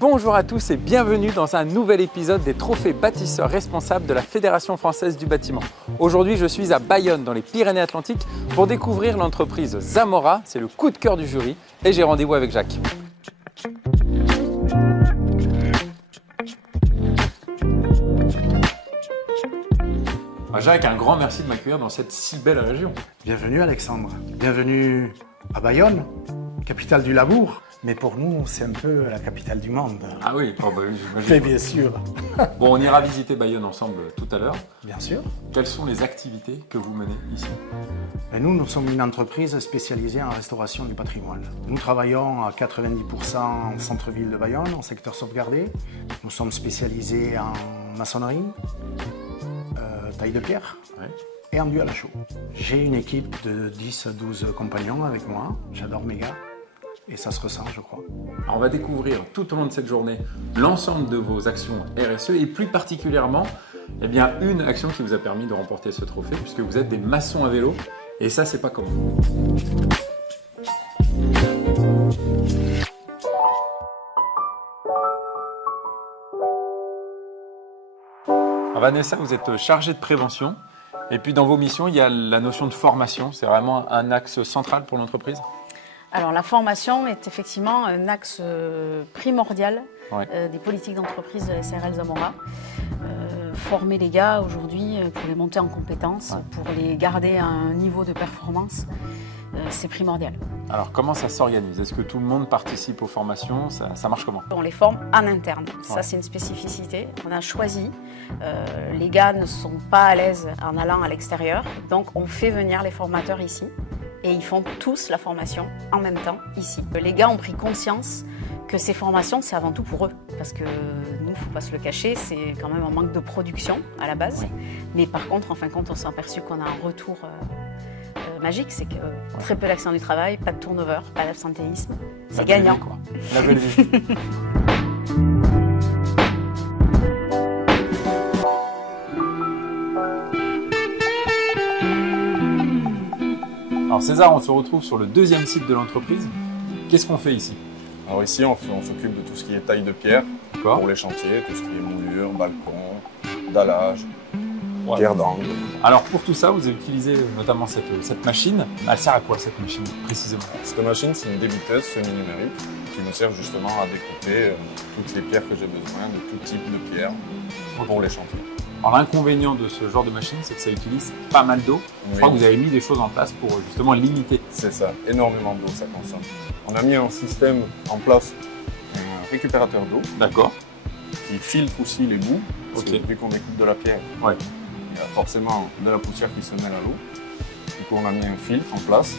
Bonjour à tous et bienvenue dans un nouvel épisode des trophées bâtisseurs responsables de la Fédération française du bâtiment. Aujourd'hui, je suis à Bayonne, dans les Pyrénées-Atlantiques, pour découvrir l'entreprise Zamora. C'est le coup de cœur du jury et j'ai rendez-vous avec Jacques. Jacques, un grand merci de m'accueillir dans cette si belle région. Bienvenue Alexandre, bienvenue à Bayonne, capitale du labour. Mais pour nous, c'est un peu la capitale du monde. Ah oui, oh bah oui, j'imagine. Mais bien sûr. Bon, on ira visiter Bayonne ensemble tout à l'heure. Bien sûr. Quelles sont les activités que vous menez ici? Nous sommes une entreprise spécialisée en restauration du patrimoine. Nous travaillons à 90% en centre-ville de Bayonne, en secteur sauvegardé. Nous sommes spécialisés en maçonnerie, taille de pierre et enduit à la chaux. J'ai une équipe de 10 à 12 compagnons avec moi. J'adore mes gars. Et ça se ressent, je crois. Alors on va découvrir tout au long de cette journée l'ensemble de vos actions RSE et plus particulièrement une action qui vous a permis de remporter ce trophée puisque vous êtes des maçons à vélo et ça c'est pas commun. Alors Vanessa, vous êtes chargée de prévention et puis dans vos missions il y a la notion de formation, c'est vraiment un axe central pour l'entreprise? Alors la formation est effectivement un axe primordial des politiques d'entreprise de la SARL Zamora. Former les gars aujourd'hui pour les monter en compétences, pour les garder à un niveau de performance, c'est primordial. Alors comment ça s'organise? Est-ce que tout le monde participe aux formations? Ça marche comment? On les forme en interne, ça c'est une spécificité. On a choisi, les gars ne sont pas à l'aise en allant à l'extérieur, donc on fait venir les formateurs ici. Et ils font tous la formation en même temps ici. Les gars ont pris conscience que ces formations, c'est avant tout pour eux. Parce que nous, il ne faut pas se le cacher, c'est quand même un manque de production à la base. Mais par contre, en fin de compte, on s'est aperçu qu'on a un retour magique. C'est que très peu d'accidents du travail, pas de turnover, pas d'absentéisme. C'est gagnant. La belle vie. Alors César, on se retrouve sur le deuxième site de l'entreprise. Qu'est-ce qu'on fait ici? Alors ici, on s'occupe de tout ce qui est taille de pierre pour les chantiers, tout ce qui est moulure, balcon, dallage, pierre d'angle. Alors pour tout ça, vous avez utilisé notamment cette machine. Elle sert à quoi cette machine précisément? Cette machine, c'est une débiteuse semi-numérique qui nous sert justement à découper toutes les pierres que j'ai besoin, de tout type de pierres pour les chantiers. Alors l'inconvénient de ce genre de machine, c'est que ça utilise pas mal d'eau. Je crois que vous avez mis des choses en place pour justement limiter. C'est ça, énormément d'eau ça consomme. On a mis un système en place, un récupérateur d'eau. D'accord. Qui filtre aussi les boues. Parce que vu qu'on découpe de la pierre, il y a forcément de la poussière qui se mêle à l'eau. Du coup, on a mis un filtre en place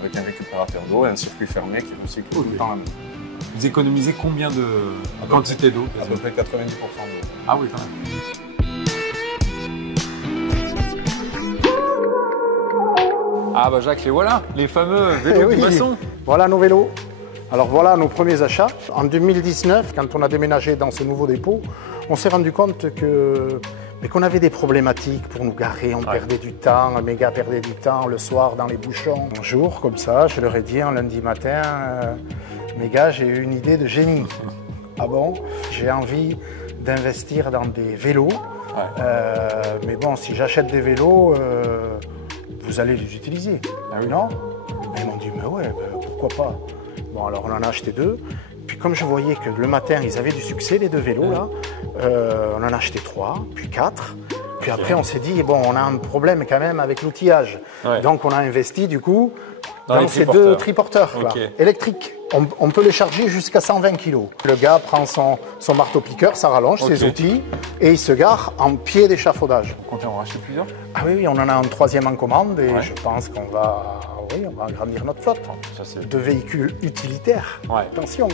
avec un récupérateur d'eau et un circuit fermé qui recycle tout le temps la même. Vous économisez combien de quantité d'eau? À peu près 90% d'eau. Ah oui, quand même. Ah bah Jacques, les voilà, les fameux vélos du maçon. Voilà nos vélos. Alors voilà nos premiers achats. En 2019, quand on a déménagé dans ce nouveau dépôt, on s'est rendu compte qu'on avait des problématiques pour nous garer. On perdait du temps, mes gars perdaient du temps le soir dans les bouchons. Un jour, comme ça, je leur ai dit un lundi matin, mes gars, j'ai eu une idée de génie. Ah bon? J'ai envie d'investir dans des vélos. Mais bon, si j'achète des vélos, vous allez les utiliser, non? Ils m'ont dit, mais ouais, pourquoi pas? Bon, alors on en a acheté 2. Puis comme je voyais que le matin, ils avaient du succès, les 2 vélos, là, on en a acheté 3, puis 4. Puis après, on s'est dit, bon, on a un problème quand même avec l'outillage. Donc on a investi, du coup, dans ces 2 triporteurs électriques. On peut les charger jusqu'à 120 kg. Le gars prend son marteau-piqueur, ça rallonge ses outils et il se gare en pied d'échafaudage. Vous comptez en racheter plusieurs? Ah oui, on en a un 3e en commande et je pense qu'on va, on va agrandir notre flotte de véhicules utilitaires. Attention.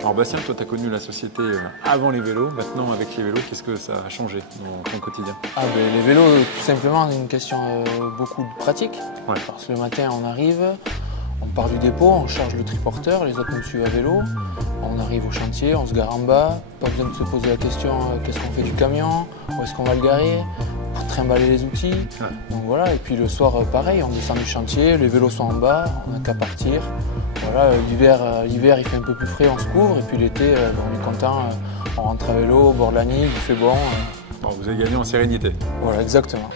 Alors Alors Bastien, toi tu as connu la société avant les vélos, maintenant avec les vélos, qu'est-ce que ça a changé dans ton quotidien? Les vélos, tout simplement, c'est une question beaucoup de pratique. Ouais. Parce que le matin, on arrive, on part du dépôt, on charge le triporteur, les autres nous suivent à vélo. On arrive au chantier, on se gare en bas, pas besoin de se poser la question qu'est-ce qu'on fait du camion, où est-ce qu'on va le garer, pour trimballer les outils. Ouais. Donc voilà, et puis le soir, pareil, on descend du chantier, les vélos sont en bas, on n'a qu'à partir. Voilà, l'hiver il fait un peu plus frais, on se couvre, et puis l'été, on est content, on rentre à vélo au bord de la Nîmes, il fait bon. Bon, vous avez gagné en sérénité. Voilà, exactement.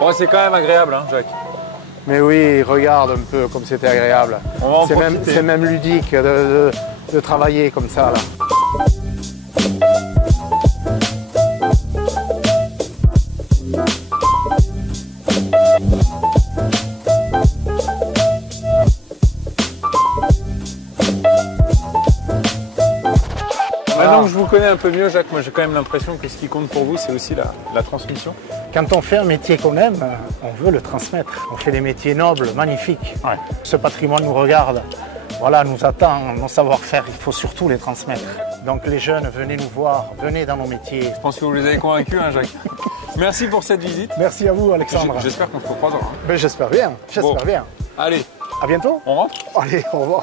Bon, c'est quand même agréable, hein, Jacques. Mais oui, regarde un peu comme c'était agréable. On va en profiter. C'est même ludique de travailler comme ça là. Maintenant que je vous connais un peu mieux, Jacques, moi j'ai quand même l'impression que ce qui compte pour vous, c'est aussi la transmission. Quand on fait un métier qu'on aime, on veut le transmettre. On fait des métiers nobles, magnifiques. Ouais. Ce patrimoine nous regarde, voilà, nous attend, nos savoir-faire, il faut surtout les transmettre. Donc les jeunes, venez nous voir, venez dans nos métiers. Je pense que vous les avez convaincus, hein, Jacques. Merci pour cette visite. Merci à vous, Alexandre. J'espère qu'on se recroisera. Ben, j'espère bien, Bon. bien. Allez, À bientôt. on rentre? Allez, au revoir.